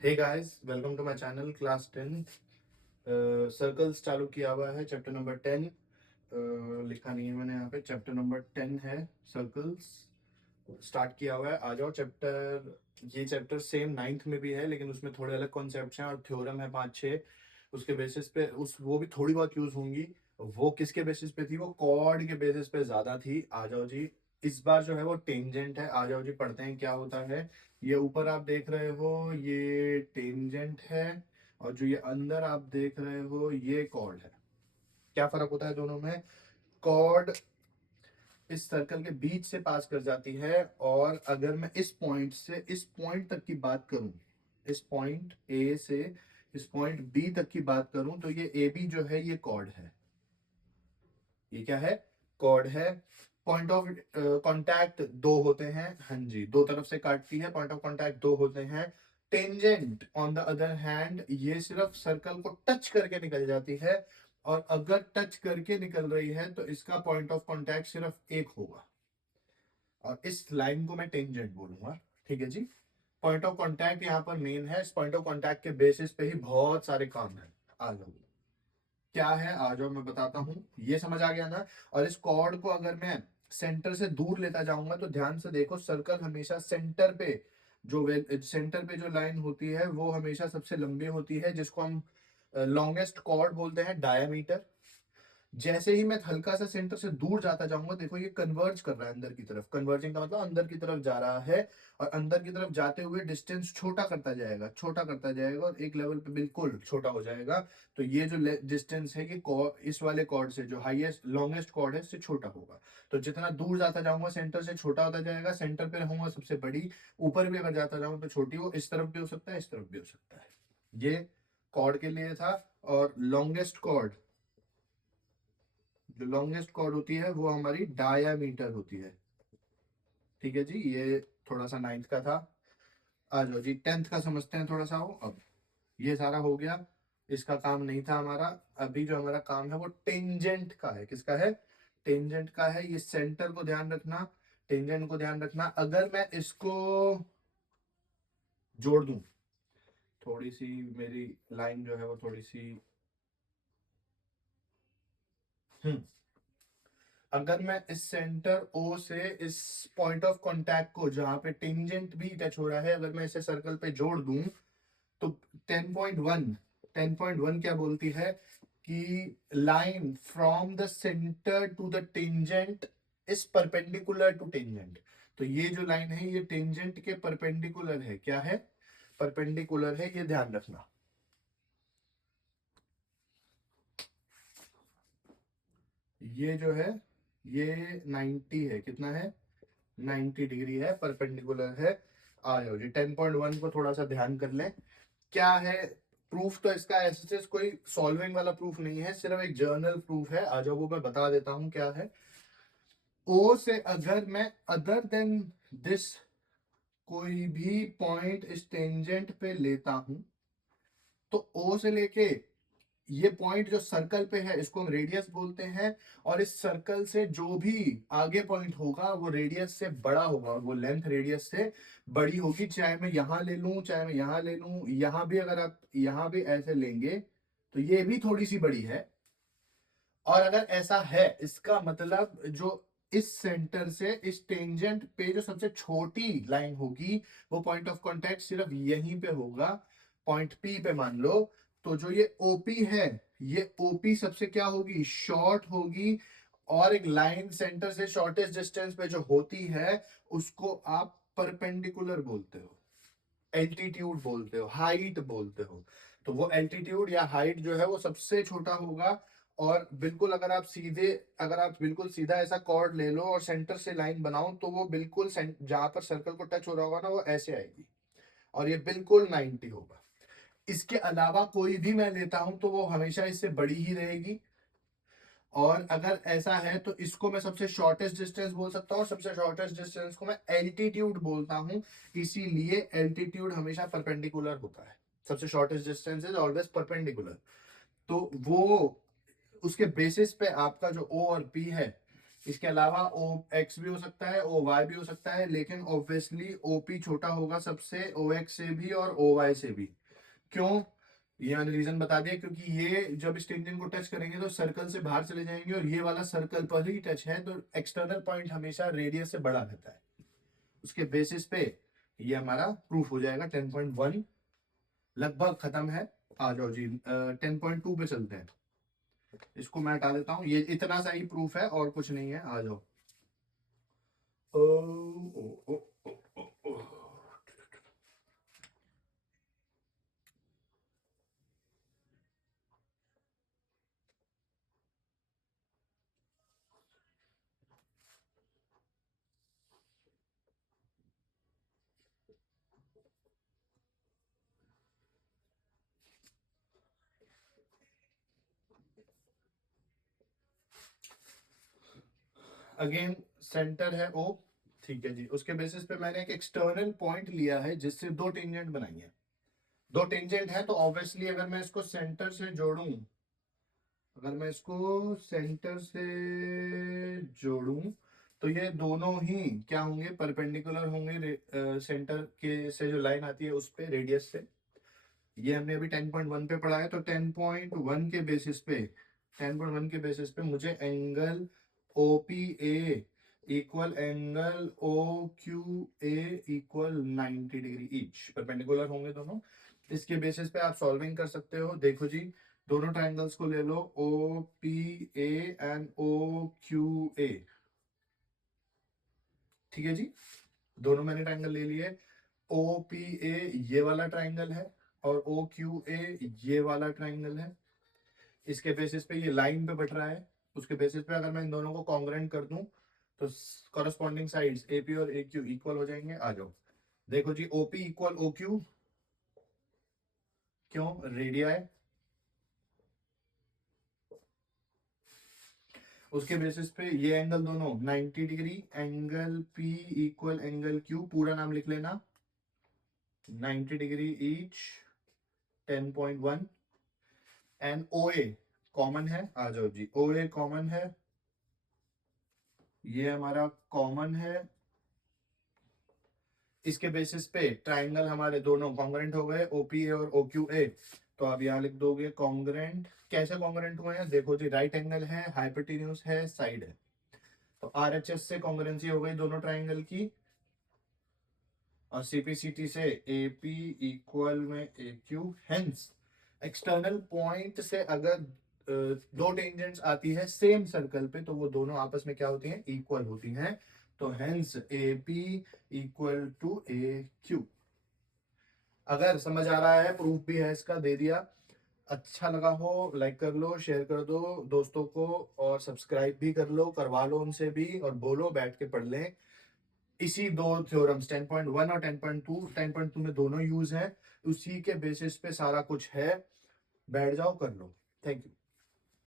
Hey guys, welcome to my channel class 10। Circles चालू किया हुआ है, चैप्टर नंबर 10। लिखा नहीं है मैंने यहाँ पे, चैप्टर नंबर 10 है। सर्कल्स स्टार्ट किया हुआ है। आ जाओ। ये चैप्टर सेम नाइन्थ में भी है, लेकिन उसमें थोड़े अलग कॉन्सेप्ट्स हैं और थ्योरम है 5-6। उसके बेसिस पे वो भी थोड़ी बहुत यूज होंगी। वो किसके बेसिस पे थी? वो कॉर्ड के बेसिस पे ज्यादा थी। आ जाओ जी। इस बार जो है वो टेंजेंट है। आ जाओ जी, पढ़ते हैं क्या होता है। ये ऊपर आप देख रहे हो, ये टेंजेंट है। और जो ये अंदर आप देख रहे हो, ये कॉर्ड है। क्या फर्क होता है दोनों में? कॉर्ड इस सर्कल के बीच से पास कर जाती है, और अगर मैं इस पॉइंट से इस पॉइंट तक की बात करूं, इस पॉइंट ए से इस पॉइंट बी तक की बात करूं, तो ये ए बी जो है ये कॉर्ड है। ये क्या है? कॉर्ड है। पॉइंट ऑफ कांटेक्ट दो होते हैं। हाँ जी, दो तरफ से काटती है, पॉइंट ऑफ कांटेक्ट दो होते हैं। Tangent on the other hand, ये सिर्फ सर्कल को टच करके निकल जाती है, और अगर टच करके निकल रही है तो इसका पॉइंट ऑफ कांटेक्ट सिर्फ एक होगा, और इस लाइन को मैं टेंजेंट बोलूंगा। ठीक है जी। पॉइंट ऑफ कांटेक्ट यहाँ पर मेन है। इस पॉइंट ऑफ कांटेक्ट के बेसिस पे ही बहुत सारे काम है। आ जाओ, क्या है आ जाओ मैं बताता हूँ। ये समझ आ गया ना? और इस कॉर्ड को अगर मैं सेंटर से दूर लेता जाऊंगा, तो ध्यान से देखो, सर्कल हमेशा सेंटर पे जो लाइन होती है वो हमेशा सबसे लंबी होती है, जिसको हम लॉन्गेस्ट कॉर्ड बोलते हैं, डायमीटर। जैसे ही मैं हल्का सा सेंटर से दूर जाता जाऊंगा, देखो ये कन्वर्ज कर रहा है अंदर की तरफ। कन्वर्जिंग का मतलब अंदर की तरफ जा रहा है, और अंदर की तरफ जाते हुए डिस्टेंस छोटा करता जाएगा, छोटा करता जाएगा, और एक लेवल पे बिल्कुल छोटा हो जाएगा। तो ये जो डिस्टेंस है, ये इस वाले कॉर्ड से, जो हाईएस्ट लॉन्गेस्ट कॉर्ड है, इससे छोटा होगा। तो जितना दूर जाता जाऊंगा सेंटर से, छोटा होता जाएगा। सेंटर पे रहूंगा सबसे बड़ी, ऊपर भी अगर जाता जाऊं तो छोटी हो। इस तरफ भी हो सकता है, इस तरफ भी हो सकता है। ये कॉर्ड के लिए था। और लॉन्गेस्ट कॉर्ड, जो लॉन्गेस्ट कॉर्ड होती है वो हमारी डायामीटर होती है। ठीक है जी। ये थोड़ा सा नाइन्थ का था। आ जाओ जी, टेंथ का समझते हैं थोड़ा सा हो अब। ये सारा हो गया, इसका काम नहीं था हमारा। अभी जो हमारा काम है वो टेंजेंट का है। किसका है? टेंजेंट का है। ये सेंटर को ध्यान रखना, टेंजेंट को ध्यान रखना। अगर मैं इसको जोड़ दूं, थोड़ी सी मेरी लाइन जो है वो थोड़ी सी, हम्म अगर मैं इस सेंटर ओ से इस पॉइंट ऑफ कांटेक्ट को, जहां पे टेंजेंट भी टच हो रहा है, अगर मैं इसे सर्कल पे जोड़ दूं, तो 10.1 10.1 क्या बोलती है कि line from the centre to the tangent is perpendicular to tangent. तो ये जो लाइन है ये टेंजेंट के परपेंडिकुलर है। क्या है? परपेंडिकुलर है, ये ध्यान रखना। ये जो है ये 90 है। कितना है? 90 डिग्री है, परपेंडिकुलर है। आ जाओ जी, 10.1 को थोड़ा सा ध्यान कर लें। क्या है प्रूफ? तो इसका ऐसे कोई सॉल्विंग वाला प्रूफ नहीं है, सिर्फ एक जर्नल प्रूफ है। आ जाओ, वो मैं बता देता हूं क्या है। ओ से अगर मैं अदर देन दिस कोई भी पॉइंट इस टेंजेंट पे लेता हूं, तो ओ से लेके ये पॉइंट जो सर्कल पे है, इसको हम रेडियस बोलते हैं। और इस सर्कल से जो भी आगे पॉइंट होगा वो रेडियस से बड़ा होगा, और वो लेंथ रेडियस से बड़ी होगी। चाहे मैं यहां ले लूं, चाहे मैं यहां ले लूं, यहां भी अगर आप यहां भी ऐसे लेंगे तो ये भी थोड़ी सी बड़ी है। और अगर ऐसा है, इसका मतलब जो इस सेंटर से इस टेंजेंट पे जो सबसे छोटी लाइन होगी, वो पॉइंट ऑफ कांटेक्ट सिर्फ यहीं पे होगा, पॉइंट पी पे मान लो। तो जो ये ओपी है, ये ओपी सबसे क्या होगी? शॉर्ट होगी। और एक लाइन सेंटर से शॉर्टेस्ट डिस्टेंस पे जो होती है, उसको आप परपेंडिकुलर बोलते हो, एल्टीट्यूड बोलते हो, हाइट बोलते हो। तो वो एल्टीट्यूड या हाइट जो है वो सबसे छोटा होगा। और बिल्कुल अगर आप बिल्कुल सीधा ऐसा कॉर्ड ले लो और सेंटर से लाइन बनाओ, तो वो बिल्कुल जहां पर सर्कल को टच हो रहा होगा ना, वो ऐसे आएगी, और ये बिल्कुल 90 होगा। इसके अलावा कोई भी मैं लेता हूं तो वो हमेशा इससे बड़ी ही रहेगी। और अगर ऐसा है तो इसको मैं सबसे शॉर्टेस्ट डिस्टेंस बोल सकता हूँ, सबसे शॉर्टेस्ट डिस्टेंस को मैं एल्टीट्यूड बोलता हूँ। इसीलिए एल्टीट्यूड हमेशा परपेंडिकुलर होता है। सबसे shortest distance is always perpendicular. तो वो उसके बेसिस पे आपका जो ओ और पी है, इसके अलावा ओ एक्स भी हो सकता है, ओ वाई भी हो सकता है, लेकिन ऑब्वियसली ओपी छोटा होगा सबसे, ओ एक्स से भी और ओ वाई से भी। क्यों? ये मैंने रीजन बता दिया, क्योंकि ये जब इस टेंजेंट को टच करेंगे तो सर्कल से बाहर चले जाएंगे, और ये वाला सर्कल पर ही टच है, तो एक्सटर्नल पॉइंट हमेशा रेडियस से बड़ा रहता है। उसके बेसिस पे ये हमारा प्रूफ हो जाएगा। 10.1 लगभग खत्म है। आ जाओ जी 10.2 पे चलते हैं। इसको मैं हटा देता हूँ, ये इतना सा ही प्रूफ है और कुछ नहीं है। आ जाओ। ओ, ओ, ओ, ओ, ओ, ओ, ओ। अगेन सेंटर है ओ, ठीक है जी। उसके बेसिस पे मैंने एक एक्सटर्नल पॉइंट लिया है जिससे दो टेंजेंट बनाई है। दो टेंजेंट है तो ऑब्वियसली अगर मैं इसको सेंटर से जोड़ूं, अगर मैं इसको सेंटर से जोड़ूं तो ये दोनों ही क्या होंगे, परपेंडिकुलर होंगे सेंटर के से जो लाइन आती है उस पे, रेडियस से। ये हमने अभी 10.1 पे पढ़ा है, तो 10.1 के बेसिस पे, 10.1 के बेसिस पे मुझे angle O P A equal angle O Q A equal 90 degree each, perpendicular होंगे दोनों। इसके बेसिस पे आप सॉल्विंग कर सकते हो। देखो जी, दोनों ट्राइंगल्स को ले लो, O P A and O Q A. ठीक है जी, दोनों मैंने ट्राइंगल ले लिए। ओ पी ए ये वाला ट्राइंगल है, और ओ क्यू ए ये वाला ट्राइंगल है। इसके बेसिस पे ये लाइन पे बट रहा है। उसके बेसिस पे अगर मैं इन दोनों को कॉन्ग्रेंट कर दूं तो कॉरस्पॉन्डिंग साइड्स एपी और ए क्यू इक्वल हो जाएंगे। आ जाओ, देखो जी, ओपी इक्वल ओ क्यू, क्यों? रेडियाई। उसके बेसिस पे ये एंगल दोनों 90 degree, angle P equal angle Q, पूरा नाम लिख लेना, 90 degree each, 10.1। And O A common है। आ जाओ जी, ओ ए कॉमन है, ये हमारा कॉमन है। इसके बेसिस पे ट्राइंगल हमारे दोनों कॉन्ग्रेंट हो गए, ओपी ए और ओ क्यू ए। तो आप यहाँ लिख दोगे कॉन्ग्रेंट। कैसे कॉन्ग्रेंट हुए हैं? देखो जी, राइट एंगल है, हाइपोटेन्यूज है, साइड है, तो आरएचएस से कॉन्ग्रेंसी हो गई दोनों ट्राइंगल की, और सीपीसीटी से एपी इक्वल में ए क्यू। हेंस एक्सटर्नल पॉइंट से अगर दो टेंजेंट्स आती है सेम सर्कल पे, तो वो दोनों आपस में क्या होती हैं? इक्वल होती हैं। तो hence A P equal to A Q. अगर समझ आ रहा है, प्रूफ भी है इसका, दे दिया। अच्छा लगा हो लाइक कर लो, शेयर कर दो दोस्तों को, और सब्सक्राइब भी कर लो, करवा लो उनसे भी, और बोलो बैठ के पढ़ लें। इसी दो थ्योरम्स 10.1 और 10.2, 10.2 में दोनों यूज है, उसी के बेसिस पे सारा कुछ है। बैठ जाओ, कर लो। Thank you.